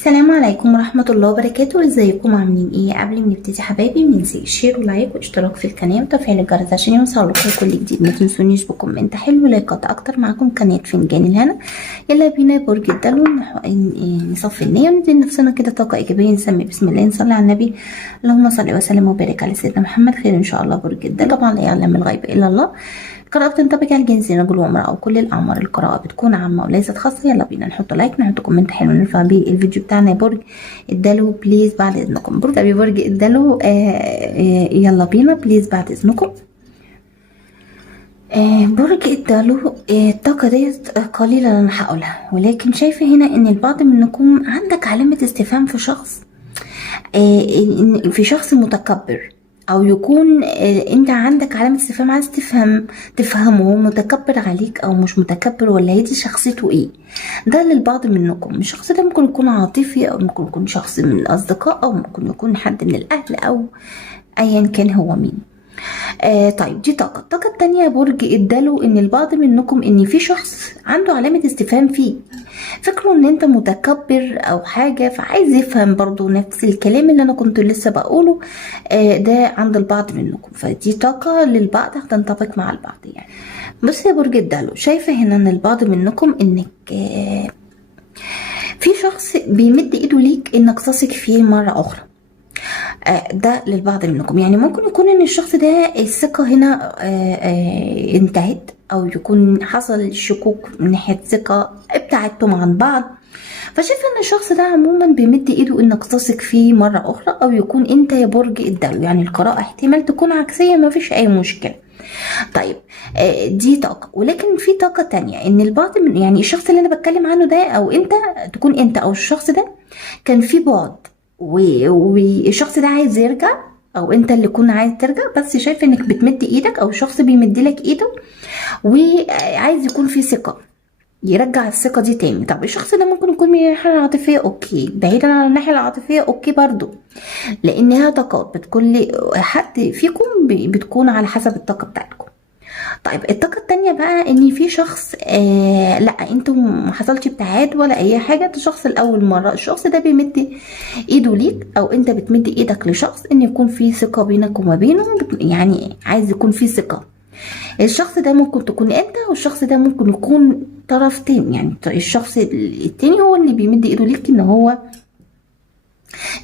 السلام عليكم ورحمة الله وبركاته. ازيكم عاملين ايه؟ قبل ما نبتدي حبايبي منسي شير ولايك واشتراك في القناة وتفعيل الجرس عشان يوصلكم كل جديد. ما تنسونيش بكومنت حلو ولايكات اكتر. معاكم قناة فنجان الهنا. يلا بينا يا برج الدلو نصفي النية وندي لنفسنا كده طاقة ايجابية. نسمي بسم الله، نصلي على النبي. اللهم صل وسلم وبارك على سيدنا محمد. خير ان شاء الله. برج الدلو طبعا لا يعلم الغيب الا الله. القراءة بتنطبق على الجنس رجل وامرأة وكل الأعمار. القراءة بتكون عامة وليست خاصة. يلا بينا نحط لايك، نحط كومنت حلو نرفع بيه الفيديو بتاعنا يا برج الدلو بليز بعد إذنكم. برج الدلو يلا بينا بليز بعد إذنكم. برج الدلو الطاقة ديت قليلة أنا هقولها، ولكن شايفة هنا إن البعض منكم عندك علامة استفهام في شخص، في شخص متكبر، او يكون انت عندك علامة استفهام عايز تفهمه هو متكبر عليك او مش متكبر، ولا هي دي شخصيته ايه. ده للبعض منكم. الشخص ده ممكن يكون عاطفي او ممكن يكون شخص من الاصدقاء او ممكن يكون حد من الاهل او ايا كان هو مين. طيب دي الطاقة التانية برج الدلو ان البعض منكم ان في شخص عنده علامة استفهام فيه، فكره ان انت متكبر او حاجة، فعايز يفهم برضو نفس الكلام اللي انا كنت لسه بقوله. ده عند البعض منكم، فدي طاقة للبعض هتنطبق مع البعض يعني. بس يا برج الدلو شايفة هنا ان البعض منكم انك في شخص بيمد ايده ليك انك تثق فيه مرة اخرى. ده للبعض منكم، يعني ممكن يكون ان الشخص ده الثقة هنا انتهت، او يكون حصل شكوك من ناحية ثقة، ابتعدتم عن بعض. فشايفه ان الشخص ده عموما بيمد ايده انك تثق فيه مرة اخرى، او يكون انت يا برج الدلو. يعني القراءة احتمال تكون عكسية، ما فيش اي مشكلة. طيب دي طاقة، ولكن في طاقة تانية ان البعض من يعني الشخص اللي انا بتكلم عنه ده، او انت تكون انت او الشخص ده كان في بعد، والشخص ده عايز يرجع، او انت اللي كنت عايز ترجع، بس شايف انك بتمد ايدك او الشخص بيمد لك ايده وعايز يكون في ثقة، يرجع الثقة دي تاني. طب الشخص ده ممكن يكون من الناحية العاطفية اوكي، بعيدا عن الناحية العاطفية اوكي برضو، لانها طاقات بتكون حد فيكم بتكون على حسب الطاقة بتاعتكم. طيب الطاقة التانية بقى ان في شخص لا انتوا ما حصلش ابتعاد ولا اي حاجة، ده شخص الاول مرة الشخص ده بيمد ايده ليك، او انت بتمد ايدك لشخص ان يكون في ثقة بينك وما بينه، يعني عايز يكون في ثقة. الشخص ده ممكن تكون انت، والشخص ده ممكن يكون طرف تاني، يعني الشخص التاني هو اللي بيمد ايده ليك ان هو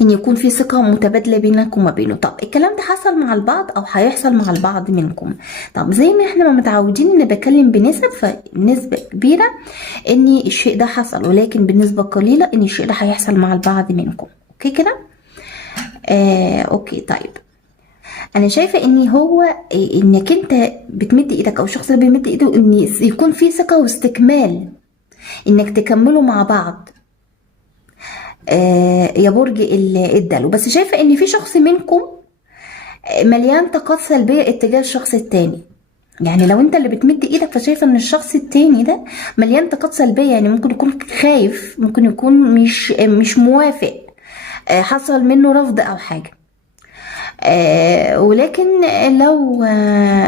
ان يكون في ثقة متبادلة بينك وما بينه. طب الكلام ده حصل مع البعض او هيحصل مع البعض منكم. طب زي ما احنا ما متعودين ان بكلم بنسب، فنسبة كبيرة ان الشيء ده حصل، ولكن بنسبة قليلة ان الشيء ده هيحصل مع البعض منكم. اوكي كده؟ اوكي طيب. انا شايفه ان هو انك انت بتمد ايدك او الشخص اللي بيمد ايده ان يكون في ثقه واستكمال، انك تكملوا مع بعض يا برج الدلو. بس شايفه ان في شخص منكم مليان طاقات سلبيه اتجاه الشخص التاني. يعني لو انت اللي بتمد ايدك، فشايفه ان الشخص التاني ده مليان طاقات سلبيه، يعني ممكن يكون خايف، ممكن يكون مش موافق، حصل منه رفض او حاجه. ولكن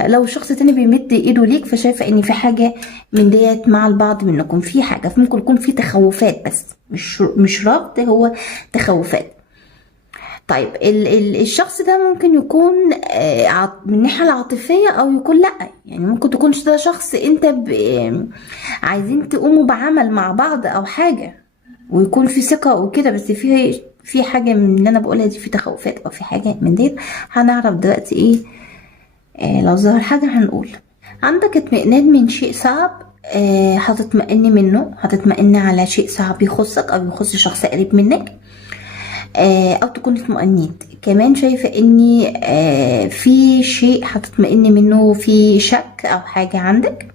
لو شخص تاني بيمد ايده ليك، فشايفه ان في حاجه من ديت مع البعض منكم، في حاجه ممكن يكون في تخوفات، بس مش رفض، هو تخوفات. طيب الشخص ده ممكن يكون من الناحيه العاطفيه، او يكون لا، يعني ممكن تكون ده شخص انت عايزين تقوموا بعمل مع بعض او حاجه، ويكون في ثقه وكده، بس في حاجه من اللي انا بقولها دي، في تخوفات او في حاجه من دي. هنعرف دلوقتي ايه. لو ظهر حاجه هنقول. عندك اطمئنان من شيء صعب، هتطمئن منه، هتطمئن على شيء صعب يخصك او يخص شخص قريب منك، او تكون اطمئنيت. كمان شايفه اني في شيء هتطمئن منه، في شك او حاجه عندك،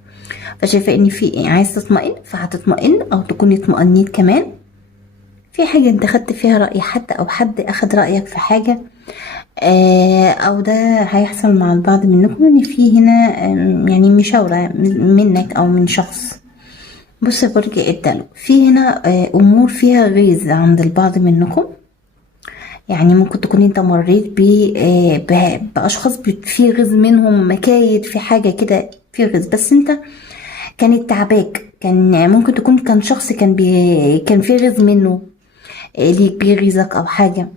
فشايفه ان في عايز تطمئن فهتطمئن، او تكون اطمئنيت. كمان في حاجة انت خدت فيها رأي حد، او حد اخد رأيك في حاجة، او ده هيحصل مع البعض منكم، ان في هنا يعني مشاورة منك او من شخص. بص يا برج الدلو، في هنا امور فيها غيظ عند البعض منكم، يعني ممكن تكون انت مريت باشخاص في غيظ منهم، مكايد في حاجة كده، في غيظ، بس انت كانت تعباك، كان ممكن تكون كان شخص كان في غيظ منه، ليك بيغيظك او حاجة.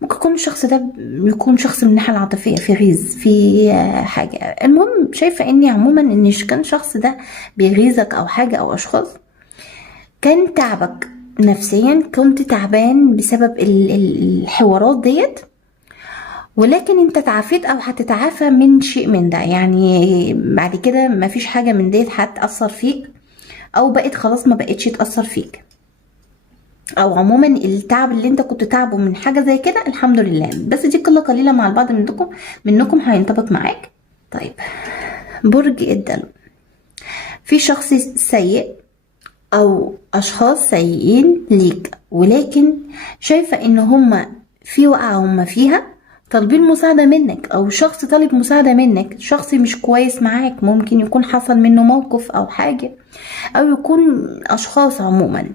ممكن يكون الشخص ده يكون شخص من الناحية العاطفية في غيظ في حاجة. المهم شايفة اني عموما ان كان الشخص ده بيغيظك او حاجة او اشخاص كان تعبك نفسيا، كنت تعبان بسبب الحوارات ديت، ولكن انت تعافيت او هتتعافى من شيء من ده. يعني بعد كده مفيش حاجة من ديت هتأثر فيك، او بقيت خلاص ما بقتش تأثر فيك، او عموما التعب اللي انت كنت تعبه من حاجة زي كده الحمد لله. بس دي قلة قليلة مع البعض منكم هينطبق معاك. طيب برج الدلو، في شخص سيء او اشخاص سيئين ليك، ولكن شايفة ان هما في وقعة هما فيها طالبين مساعدة منك، او شخص طالب مساعدة منك، شخص مش كويس معاك، ممكن يكون حصل منه موقف او حاجة، او يكون اشخاص عموما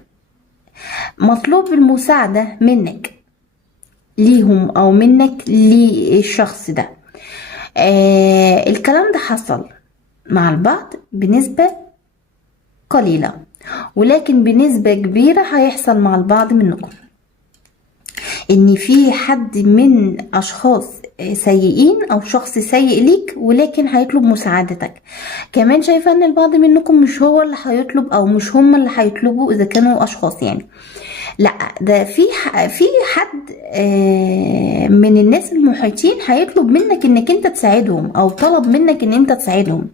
مطلوب المساعدة منك ليهم او منك للشخص ده. الكلام ده حصل مع البعض بنسبة قليلة، ولكن بنسبة كبيرة هيحصل مع البعض منكم ان في حد من اشخاص سيئين او شخص سيء ليك، ولكن هيطلب مساعدتك. كمان شايفة ان البعض منكم مش هو اللي هيطلب، او مش هم اللي هيطلبوا اذا كانوا اشخاص يعني، لا ده في حد من الناس المحيطين هيطلب منك انك انت تساعدهم، او طلب منك ان انت تساعدهم،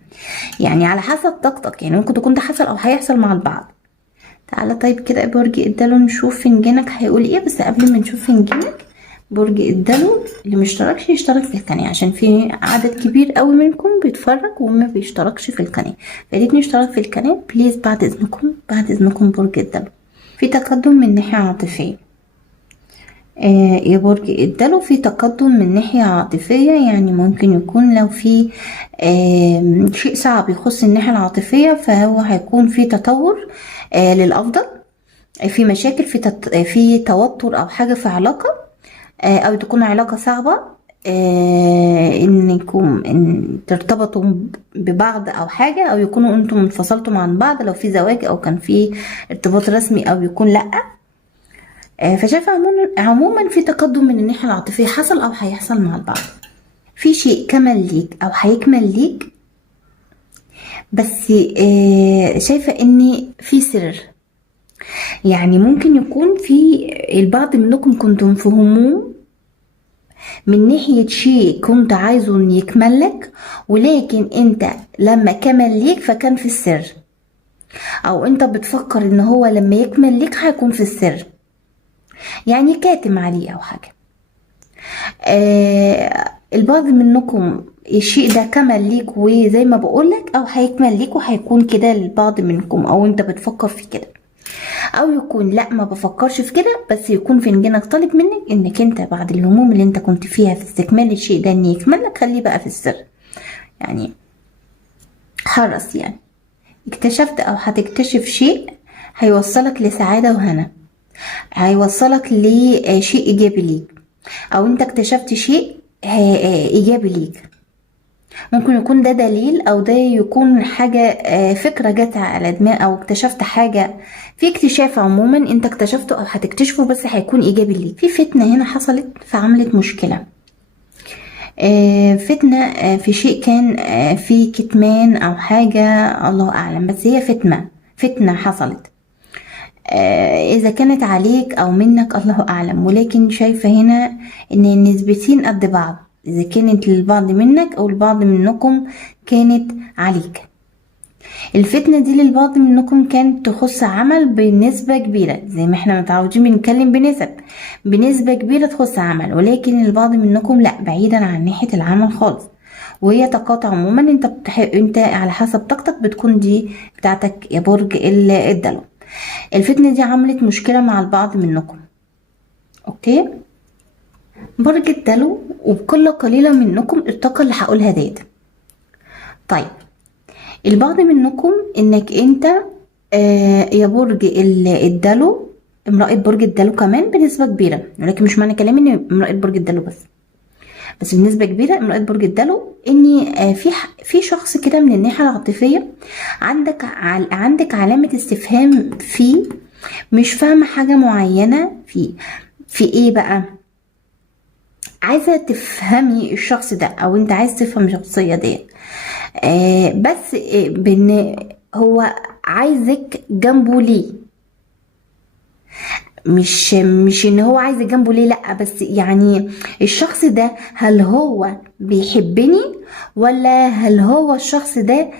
يعني على حسب طاقتك. يعني ممكن تكون ده حصل او هيحصل مع البعض. تعالى طيب كده برج الدلو نشوف فنجانك هيقول ايه. بس قبل ما نشوف فنجانك، برج الدلو اللي مشتركش يشترك في القناة، عشان في عدد كبير قوي منكم بيتفرج وما بيشتركش في القناة، فياريت نشترك في القناة بليز بعد اذنكم، بعد اذنكم. برج الدلو في تقدم من ناحية عاطفية. يا برج الدلو في تقدم من ناحية عاطفية، يعني ممكن يكون لو في شيء صعب يخص الناحية العاطفية فهو هيكون في تطور للأفضل. في مشاكل في توتر أو حاجة في علاقة، أو تكون علاقة صعبة، إن ترتبطوا ببعض أو حاجة، أو يكونوا أنتم انفصلتم عن بعض لو في زواج أو كان في ارتباط رسمي، أو يكون لأ. فشايفة عموما في تقدم من الناحية العاطفية حصل أو هيحصل مع البعض. في شيء كمل ليك أو هيكمل ليك، بس شايفة إن في سر. يعني ممكن يكون في البعض منكم كنتم في هموم من ناحية شيء كنت عايزه إن يكمل لك، ولكن أنت لما كمل ليك فكان في السر، أو أنت بتفكر إن هو لما يكمل ليك هيكون في السر، يعني كاتم عليه أو حاجة. البعض منكم الشيء ده كمل ليك وزي ما بقولك، او هيكمل ليك وهيكون كده للبعض منكم، او انت بتفكر في كده، او يكون لا ما بفكرش في كده، بس يكون فنجانك طالب منك انك انت بعد الهموم اللي انت كنت فيها في استكمال الشيء ده ان يكمل لك، خليه بقى في السر. يعني حرص، يعني اكتشفت او هتكتشف شيء هيوصلك لسعادة وهنا، هيوصلك لشيء ايجابي ليك، او انت اكتشفت شيء ايجابي ليك. ممكن يكون ده دليل، او ده يكون حاجة فكرة جت على دماغ، او اكتشفت حاجة في اكتشاف عموما انت اكتشفته او هتكتشفه، بس هيكون ايجابي ليك. في فتنة هنا حصلت فعملت مشكلة، فتنة في شيء كان في كتمان او حاجة الله اعلم، بس هي فتنة حصلت، اذا كانت عليك او منك الله اعلم. ولكن شايفة هنا ان النسبتين قد بعض، اذا كانت للبعض منك او البعض منكم كانت عليك. الفتنة دي للبعض منكم كانت تخص عمل بنسبة كبيرة، زي ما احنا متعودين بنتكلم بنسبة كبيرة تخص عمل، ولكن البعض منكم لا، بعيدا عن ناحية العمل خالص، وهي طاقات عموما انت على حسب طاقتك بتكون دي بتاعتك يا برج الدلو. الفتنة دي عملت مشكلة مع البعض منكم. اوكي برج الدلو، وبقلة قليلة منكم الطاقة اللي هقولها ديت. طيب البعض منكم انك انت يا برج الدلو، امرأة برج الدلو كمان بنسبة كبيرة، ولكن مش معنى كلامي ان امرأة برج الدلو بس بنسبة كبيرة امرأة برج الدلو، ان في شخص كده من الناحية العاطفية عندك علامة استفهام فيه، مش فاهمة حاجة معينة في ايه بقى، عايزة تفهمي الشخص ده او انت عايز تفهم الشخصية دي. بس بان هو عايزك جنبه ليه، مش ان هو عايز جنبه ليه، لا بس يعني الشخص ده هل هو بيحبني، ولا هل هو الشخص ده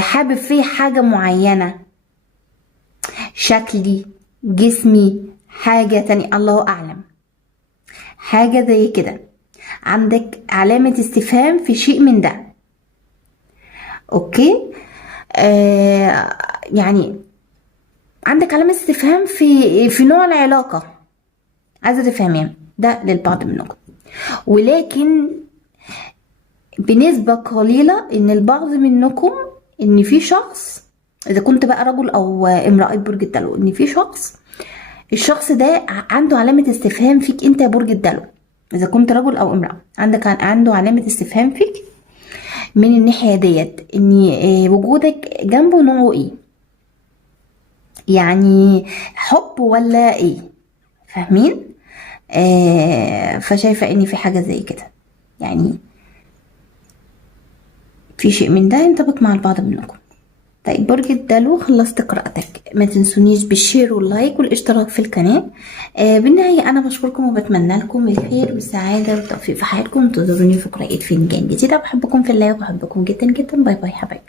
حابب فيه حاجة معينة، شكلي، جسمي، حاجة تانية، الله اعلم، حاجة زي كده. عندك علامة استفهام في شيء من ده. اوكي. يعني عندك علامة استفهام في نوع العلاقة، عايزة تفهميها، ده للبعض منكم. ولكن بنسبة قليلة ان البعض منكم، ان في شخص، اذا كنت بقى رجل او امرأة برج الدلو، ان في شخص، الشخص ده عنده علامة استفهام فيك انت يا برج الدلو. اذا كنت رجل او امرأة عنده علامة استفهام فيك من الناحية ديت، ان وجودك جنبه نوعه ايه، يعني حب ولا ايه، فاهمين؟ فشايفة ان في حاجة زي كده، يعني في شيء من ده ينطبق مع البعض منكم. طيب برج الدلو، خلصت قراءتك، ما تنسونيش بالشير واللايك والاشتراك في القناة. بالنهاية انا بشكركم وبتمنى لكم الخير والسعادة والتوفيق في حياتكم. انتظروني في قراءة فنجان جديدة. بحبكم في الله وبحبكم جدا جدا. باي باي حبايبي.